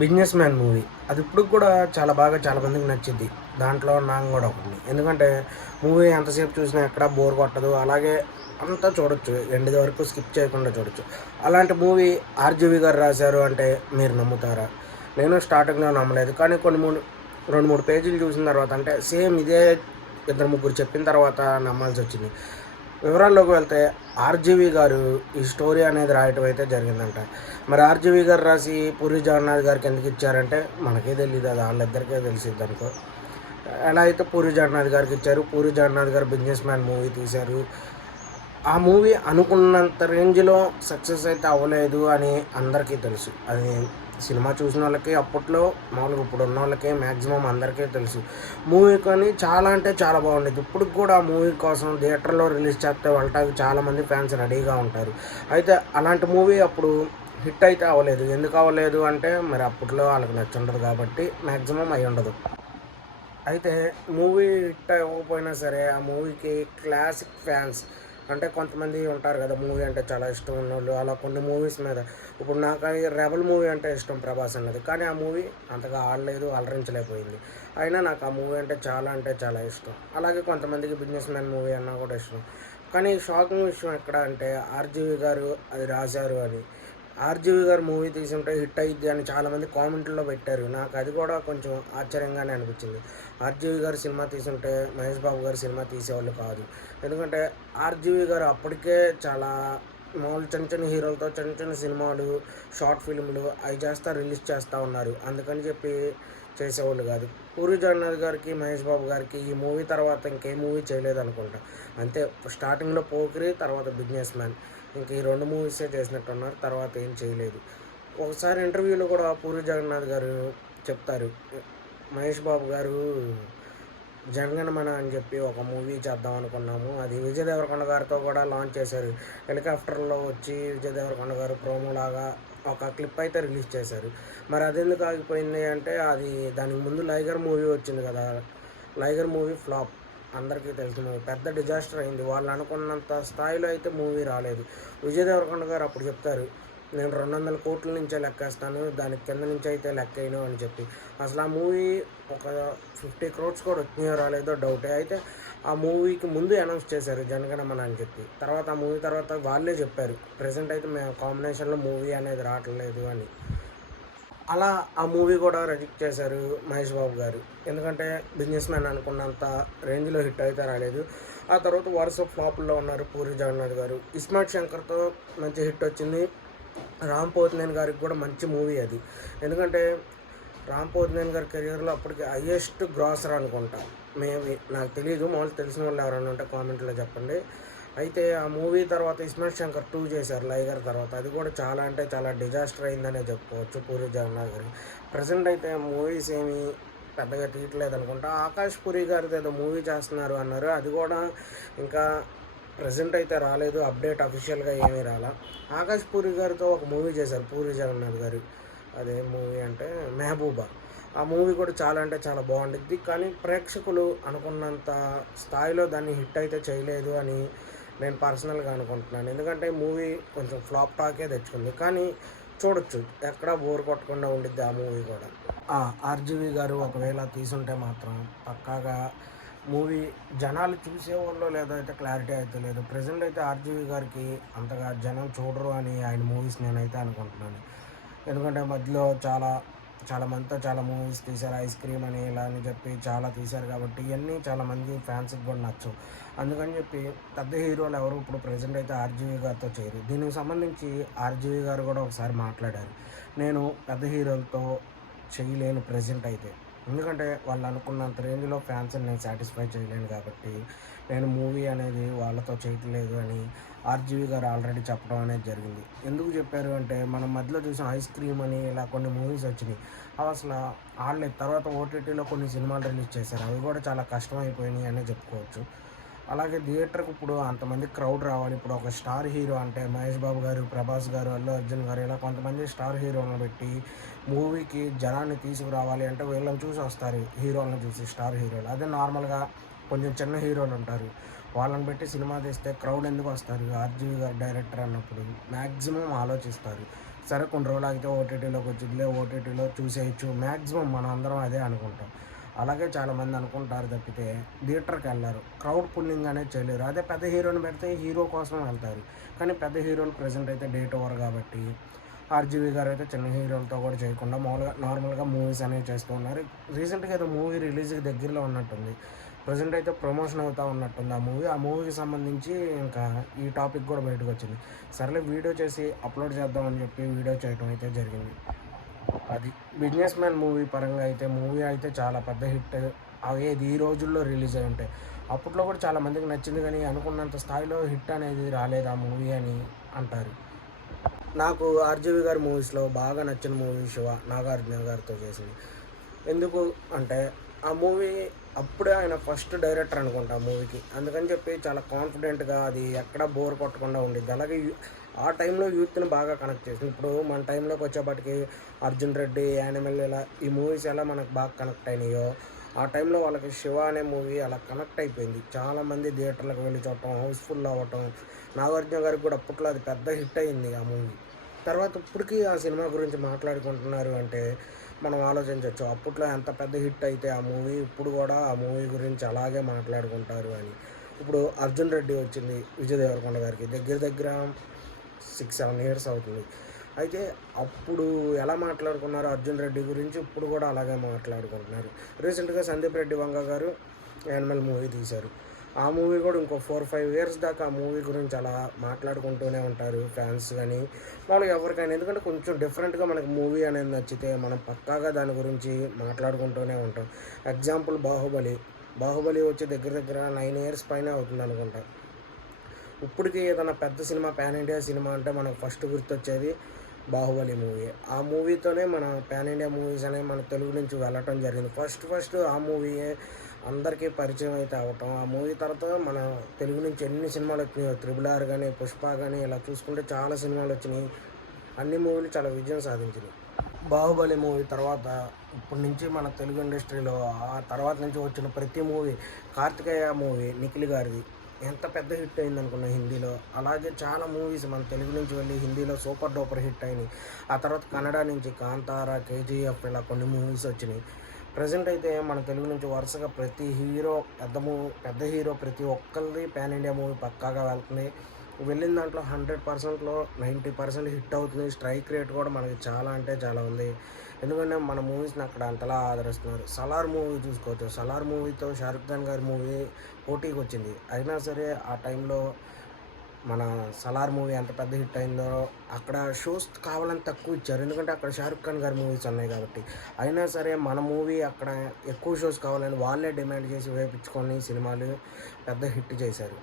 Business man movie అది ఇప్పుడు కూడా చాలా బాగా చాలా మందికి నచ్చింది. దాంట్లో నాకు కూడా ఒకడిని. ఎందుకంటే మూవీ ఎంతసేపు చూసినా ఎక్కడ బోర్ కొట్టదు. అలాగే అంతా చూడొచ్చు. ఎండ్ వరకు స్కిప్ చేయకుండా చూడొచ్చు. అలాంటి మూవీ ఆర్‌జీవి గారు రాశారు అంటే మీరు నమ్ముతారా? నేను స్టార్టింగ్‌లో నమ్మలేదు. కానీ కొన్ని 2, 3 పేజీలు చూసిన తర్వాత అంటే సేమ్ ఇదే ఇద్దరు ముగ్గురు చెప్పిన తర్వాత నమ్మాల్సొచ్చింది. వివరాల్లోకి వెళ్తే ఆర్‌జీవి గారు ఈ స్టోరీ అనేది రాయటం అయితే జరిగిందంట. మరి ఆర్‌జీవి గారు రాసి పూరి జగన్నాథ్ గారికి ఎందుకు ఇచ్చారంటే మనకే తెలీదు. అది ఆళ్ళిద్దరికే తెలిసిద్దనుకో. ఎలా అయితే పూరి జగన్నాథ్ గారికి ఇచ్చారు. పూరి జగన్నాథ్ గారు 'బిజినెస్ మ్యాన్' మూవీ తీశారు. ఆ మూవీ అనుకున్నంత రేంజ్‌లో సక్సెస్ అయితే అవ్వలేదు అని అందరికీ తెలుసు. అది సినిమా చూసినోళ్ళకి అప్పట్లో మామూలుగా ఇప్పుడున్నోళ్ళకి మాక్సిమం అందరికీ తెలుసు. మూవీ కానీ చాలా అంటే చాలా బాగుండేది. ఇప్పటికి కూడా ఆ మూవీ కోసం థియేటర్‌లో రిలీజ్ చేస్తే వెళ్ళటానికి చాలామంది ఫ్యాన్స్ రెడీగా ఉంటారు. అయితే అలాంటి మూవీ అప్పుడు హిట్ అయితే అవ్వలేదు. ఎందుకు అవ్వలేదు అంటే మరి అప్పట్లో వాళ్ళకి నచ్చుండదు కాబట్టి మాక్సిమం అయ్యుండదు. అయితే మూవీ హిట్ అవ్వకపోయినా సరే ఆ మూవీకి క్లాసిక్ ఫ్యాన్స్ అంటే కొంతమంది ఉంటారు కదా, మూవీ అంటే చాలా ఇష్టం ఉన్నోళ్ళు. అలా కొన్ని మూవీస్ మీద ఇప్పుడు నాకు ఈ 'రెబెల్' మూవీ అంటే ఇష్టం, ప్రభాస్ అన్నది. కానీ ఆ మూవీ అంతగా ఆడలేదు, అలరించలేకపోయింది. అయినా నాకు ఆ మూవీ అంటే చాలా ఇష్టం. అలాగే కొంతమందికి 'బిజినెస్ మ్యాన్' మూవీ అన్నా కూడా ఇష్టం. కానీ షాకింగ్ విషయం ఎక్కడ అంటే ఆర్‌జీవి గారు అది రాశారు అని. ఆర్‌జీవి గారు మూవీ తీసుంటే హిట్ అయ్యిద్ది అని చాలామంది కామెంట్‌లో పెట్టారు. నాకు అది కూడా కొంచెం ఆశ్చర్యంగానే అనిపించింది. ఆర్‌జీవి గారు సినిమా తీసుంటే మహేష్ బాబు గారు సినిమా తీసేవాళ్ళు కాదు. ఎందుకంటే ఆర్‌జీవి గారు అప్పటికే చాలా మామూలు చిన్న చిన్న హీరోలతో చిన్న చిన్న సినిమాలు, షార్ట్ ఫిల్మ్‌లు అవి రిలీజ్ చేస్తా ఉన్నారు. అందుకని చెప్పి చేసేవాళ్ళు కాదు. పూరి జగన్నాథ్ గారికి, మహేష్ బాబు గారికి ఈ మూవీ తర్వాత ఇంకే మూవీ చేయలేదనుకుంటా. అంతే, స్టార్టింగ్‌లో 'పోకిరి' తర్వాత 'బిజినెస్ మ్యాన్' ఇంక ఈ 2 మూవీసే చేసినట్టున్నారు. తర్వాత ఏం చేయలేదు. ఒకసారి ఇంటర్వ్యూలో కూడా పూరి జగన్నాథ్ గారు చెప్తారు. మహేష్ బాబు గారు 'జనగణమన' అని చెప్పి ఒక మూవీ చేద్దాం అనుకున్నాము. అది విజయ్ దేవరకొండ గారితో కూడా లాంచ్ చేశారు. హెలికాప్టర్‌లో వచ్చి విజయ్ దేవరకొండ గారు ప్రోమోలాగా ఒక క్లిప్ అయితే రిలీజ్ చేశారు. మరి అదెందుకు ఆగిపోయింది అంటే అది దానికి ముందు 'లైగర్' మూవీ వచ్చింది కదా! 'లైగర్' మూవీ ఫ్లాప్. అందరికీ తెలిసిన మూవీ. పెద్ద డిజాస్టర్ అయింది. వాళ్ళు అనుకున్నంత స్థాయిలో అయితే మూవీ రాలేదు. విజయ్ దేవరకొండ గారు అప్పుడు చెప్తారు, నేను 200 కోట్ల నుంచే లెక్కేస్తాను. దానికి కింద నుంచి అయితే లెక్కేయను అని చెప్పి. అసలు ఆ మూవీ ఒక 50 క్రోర్స్ కూడా వచ్చినాయో రాలేదో డౌటే. అయితే ఆ మూవీకి ముందు అనౌన్స్ చేశారు 'జనగణమన' అని చెప్పి. తర్వాత ఆ మూవీ తర్వాత వాళ్ళే చెప్పారు, ప్రెజెంట్ అయితే మేము కాంబినేషన్‌లో మూవీ అనేది రావట్లేదు అని. అలా ఆ మూవీ కూడా రిజెక్ట్ చేశారు మహేష్ బాబు గారు. ఎందుకంటే 'బిజినెస్ మ్యాన్' అనుకున్నంత రేంజ్‌లో హిట్ అయితే రాలేదు. ఆ తర్వాత వరుస ఫ్లాపుల్లో ఉన్నారు పూరి జగన్నాథ్ గారు. 'ఇస్మార్ట్ శంకర్‌తో మంచి హిట్ వచ్చింది. 'రామ్ పోతినేని' గారికి కూడా మంచి మూవీ అది. ఎందుకంటే 'రామ్ పోతినేని' గారి కెరియర్‌లో అప్పటికి హైయెస్ట్ గ్రాసర్ అనుకుంటా. మేబీ నాకు తెలీదు. మామూలుగా తెలిసిన వాళ్ళు ఎవరైనా ఉంటే కామెంట్‌లో చెప్పండి. అయితే ఆ మూవీ తర్వాత 'ఇస్మార్ట్ శంకర్ 2' చేశారు 'లైగర్' తర్వాత. అది కూడా చాలా అంటే చాలా డిజాస్టర్ అయిందనే చెప్పుకోవచ్చు పూరి జగన్నాథ్ గారికి. ప్రెజెంట్ అయితే మూవీస్ ఏమి పెద్దగా తీయట్లేదనుకుంటా. 'ఆకాష్ పూరి' గారిది ఏదో మూవీ చేస్తున్నారు అన్నారు. అది కూడా ఇంకా ప్రెజెంట్ అయితే రాలేదు. అప్డేట్ అఫీషియల్‌గా ఏమీ రాలా. 'ఆకాష్ పూరి' గారితో ఒక మూవీ చేశారు పూరి జగన్నాథ్ గారు. అదేం మూవీ అంటే 'మెహబూబా'. ఆ మూవీ కూడా చాలా అంటే చాలా బాగుండిద్ది. కానీ ప్రేక్షకులు అనుకున్నంత స్థాయిలో దాన్ని హిట్ అయితే చేయలేదు అని నేను పర్సనల్‌గా అనుకుంటున్నాను. ఎందుకంటే మూవీ కొంచెం ఫ్లాప్ టాకే తెచ్చుకుంది. కానీ చూడొచ్చు. ఎక్కడా బోర్ కొట్టకుండా ఉండిద్ది ఆ మూవీ కూడా. ఆర్‌జీవి గారు ఒకవేళ తీసుంటే మాత్రం పక్కాగా మూవీ జనాలు చూసేవాళ్ళో లేదో అయితే క్లారిటీ అయితే లేదు. ప్రెజెంట్ అయితే ఆర్‌జీవి గారికి అంతగా జనం చూడరు అని ఆయన మూవీస్ నేనైతే అనుకుంటున్నాను. ఎందుకంటే మధ్యలో చాలా మందితో చాలా మూవీస్ తీశారు. 'ఐస్ క్రీమ్' అని ఇలా అని చెప్పి చాలా తీశారు కాబట్టి ఇవన్నీ చాలామంది ఫ్యాన్స్‌కి కూడా నచ్చవు. అందుకని చెప్పి పెద్ద హీరోలు ఎవరు ఇప్పుడు ప్రెజెంట్ అయితే ఆర్‌జీవి గారితో చేయరు. దీనికి సంబంధించి ఆర్‌జీవి గారు కూడా ఒకసారి మాట్లాడారు. నేను పెద్ద హీరోలతో చేయలేను ప్రెజెంట్ అయితే. ఎందుకంటే వాళ్ళు అనుకున్నంత రేంజ్‌లో ఫ్యాన్స్‌ని నేను సాటిస్ఫై చేయలేను కాబట్టి నేను మూవీ అనేది వాళ్ళతో చేయట్లేదు అని ఆర్‌జీవి గారు ఆల్రెడీ చెప్పడం అనేది జరిగింది. ఎందుకు చెప్పారు అంటే మనం మధ్యలో చూసాం 'ఐస్ క్రీమ్' అని ఇలా కొన్ని మూవీస్ వచ్చినాయి. అవి అసలు ఆడలేదు. తర్వాత ఓటీటీలో కొన్ని సినిమాలు రిలీజ్ చేశారు. అవి కూడా చాలా కష్టమైపోయినాయి అనే చెప్పుకోవచ్చు. అలాగే థియేటర్‌కి ఇప్పుడు అంతమంది క్రౌడ్ రావాలి. ఇప్పుడు ఒక స్టార్ హీరో అంటే మహేష్ బాబు గారు, ప్రభాస్ గారు, అల్లు అర్జున్ గారు ఇలా కొంతమంది స్టార్ హీరోలను పెట్టి మూవీకి జనాన్ని తీసుకురావాలి అంటే వీళ్ళని చూసి వస్తారు. హీరోలను చూసి స్టార్ హీరోలు. అదే నార్మల్‌గా కొంచెం చిన్న హీరోలు ఉంటారు. వాళ్ళని పెట్టి సినిమా తీస్తే క్రౌడ్ ఎందుకు వస్తారు? ఆర్‌జీవి గారు డైరెక్టర్ అన్నప్పుడు మ్యాక్సిమం ఆలోచిస్తారు. సరే కొన్ని రోజులు ఆగితే ఓటీటీలోకి వచ్చిందిలే, ఓటీటీలో చూసేయచ్చు మ్యాక్సిమం మనం అందరం అదే అనుకుంటాం. అలాగే చాలామంది అనుకుంటారు తప్పితే థియేటర్కి వెళ్ళారు. క్రౌడ్ పుల్లింగ్ అనేది చేయలేరు. అదే పెద్ద హీరోని పెడితే హీరో కోసం వెళ్తారు. కానీ పెద్ద హీరోలు ప్రెజెంట్ అయితే డేట్ ఓవర్ కాబట్టి ఆర్జీవి గారు అయితే చిన్న హీరోలతో కూడా చేయకుండా మామూలుగా నార్మల్గా మూవీస్ అనేవి చేస్తూ ఉన్నారు. రీసెంట్గా ఏదో మూవీ రిలీజ్కి దగ్గరలో ఉన్నట్టుంది. ప్రజెంట్ అయితే ప్రమోషన్ అవుతూ ఉన్నట్టుంది ఆ మూవీకి సంబంధించి ఇంకా ఈ టాపిక్ కూడా బయటకు వచ్చింది. సర్లే వీడియో చేసి అప్లోడ్ చేద్దామని చెప్పి వీడియో చేయడం అయితే జరిగింది. అది 'బిజినెస్ మ్యాన్' మూవీ పరంగా అయితే మూవీ అయితే చాలా పెద్ద హిట్. అవేది ఈ రోజుల్లో రిలీజ్ అయి ఉంటాయి. అప్పట్లో కూడా చాలామందికి నచ్చింది కానీ అనుకున్నంత స్థాయిలో హిట్ అనేది రాలేదు ఆ మూవీ అని అంటారు. నాకు ఆర్జీవి గారి మూవీస్లో బాగా నచ్చిన మూవీ 'శివ' నాగార్జున గారితో చేసింది. ఎందుకు అంటే ఆ మూవీ అప్పుడే ఆయన ఫస్ట్ డైరెక్టర్ అనుకుంటా ఆ మూవీకి. అందుకని చెప్పి చాలా కాన్ఫిడెంట్గా అది ఎక్కడా బోర్ కొట్టకుండా ఉండిద్ది. అలాగే ఆ టైంలో యూత్‌ని బాగా కనెక్ట్ చేసింది. ఇప్పుడు మన టైంలోకి వచ్చేప్పటికి 'అర్జున్ రెడ్డి', 'యానిమల్' ఇలా ఈ మూవీస్ ఎలా మనకు బాగా కనెక్ట్ అయినాయో ఆ టైంలో వాళ్ళకి 'శివ' అనే మూవీ అలా కనెక్ట్ అయిపోయింది. చాలామంది థియేటర్లకు వెళ్ళి చూడటం, హౌస్‌ఫుల్ అవ్వటం. నాగార్జున గారికి కూడా అప్పట్లో అది పెద్ద హిట్ అయింది ఆ మూవీ. తర్వాత ఇప్పటికీ ఆ సినిమా గురించి మాట్లాడుకుంటున్నారు అంటే మనం ఆలోచించవచ్చు. అప్పట్లో ఎంత పెద్ద హిట్ అయితే ఆ మూవీ ఇప్పుడు కూడా ఆ మూవీ గురించి అలాగే మాట్లాడుకుంటారు అని. ఇప్పుడు 'అర్జున్ రెడ్డి' వచ్చింది విజయ్ దేవరకొండ గారికి. దగ్గర దగ్గర 6, 7 ఇయర్స్ అవుతుంది. అయితే అప్పుడు ఎలా మాట్లాడుకున్నారో 'అర్జున్ రెడ్డి' గురించి ఇప్పుడు కూడా అలాగే మాట్లాడుకుంటున్నారు. రీసెంట్‌గా 'సందీప్ రెడ్డి వంగ' గారు 'యానిమల్' మూవీ తీశారు. ఆ మూవీ కూడా ఇంకో 4, 5 ఇయర్స్ దాకా ఆ మూవీ గురించి అలా మాట్లాడుకుంటూనే ఉంటారు ఫ్యాన్స్ గానీ, మామూలుగా ఎవరికైనా. ఎందుకంటే కొంచెం డిఫరెంట్‌గా మనకు మూవీ అనేది నచ్చితే మనం పక్కాగా దాని గురించి మాట్లాడుకుంటూనే ఉంటాం. ఎగ్జాంపుల్ 'బాహుబలి'. 'బాహుబలి' వచ్చి దగ్గర దగ్గర 9 ఇయర్స్ పైనే అవుతుందనుకుంటా. ఇప్పటికి ఏదైనా పెద్ద సినిమా పాన్ ఇండియా సినిమా అంటే మనకు ఫస్ట్ గుర్తొచ్చేది 'బాహుబలి' మూవీ. ఆ మూవీతోనే మన పాన్ ఇండియా మూవీస్ అనేవి మన తెలుగు నుంచి వెళ్ళటం జరిగింది. ఫస్ట్ ఆ మూవీయే అందరికీ పరిచయం అయితే అవ్వటం. ఆ మూవీ తర్వాత మన తెలుగు నుంచి ఎన్ని సినిమాలు వచ్చినాయో 'త్రిబుల్ ఆర్' గానీ, 'పుష్ప' గానీ ఇలా చూసుకుంటే చాలా సినిమాలు వచ్చినాయి. అన్ని మూవీలు చాలా విజయం సాధించినాయి. 'బాహుబలి' మూవీ తర్వాత ఇప్పటి నుంచి మన తెలుగు ఇండస్ట్రీలో ఆ తర్వాత నుంచి వచ్చిన ప్రతి మూవీ 'కార్తికేయ' మూవీ నిఖిల్ గారిది ఎంత పెద్ద హిట్ అయిందనుకున్నా హిందీలో. అలాగే చాలా మూవీస్ మన తెలుగు నుంచి వెళ్ళి హిందీలో సూపర్ డూపర్ హిట్ అయినాయి. ఆ తర్వాత కన్నడ నుంచి 'కాంతార', 'కేజీఎఫ్' ఇలా కొన్ని మూవీస్ వచ్చినాయి. ప్రెజెంట్ అయితే మన తెలుగు నుంచి వరుసగా ప్రతి హీరో పెద్ద హీరో ప్రతి ఒక్కరిది పాన్ ఇండియా మూవీ పక్కాగా వెళ్తుంది. వెళ్ళిన దాంట్లో 100%లో 90% హిట్ అవుతుంది. స్ట్రైక్ రేట్ కూడా మనకి చాలా అంటే చాలా ఉంది. ఎందుకంటే మన మూవీస్‌ని అక్కడ అంతలా ఆదరిస్తున్నారు. 'సలార్' మూవీ చూసుకోవచ్చు. 'సలార్' మూవీతో 'షారుఖ్ ఖాన్' గారి మూవీ పోటీకొచ్చింది. అయినా సరే ఆ టైంలో మన 'సలార్' మూవీ ఎంత పెద్ద హిట్ అయిందో అక్కడ షోస్ కావాలని తక్కువ ఇచ్చారు. ఎందుకంటే అక్కడ 'షారుఖ్ ఖాన్' గారి మూవీస్ ఉన్నాయి కాబట్టి. అయినా సరే మన మూవీ అక్కడ ఎక్కువ షోస్ కావాలని వాళ్ళే డిమాండ్ చేసి వేపించుకొని సినిమాలు పెద్ద హిట్ చేశారు.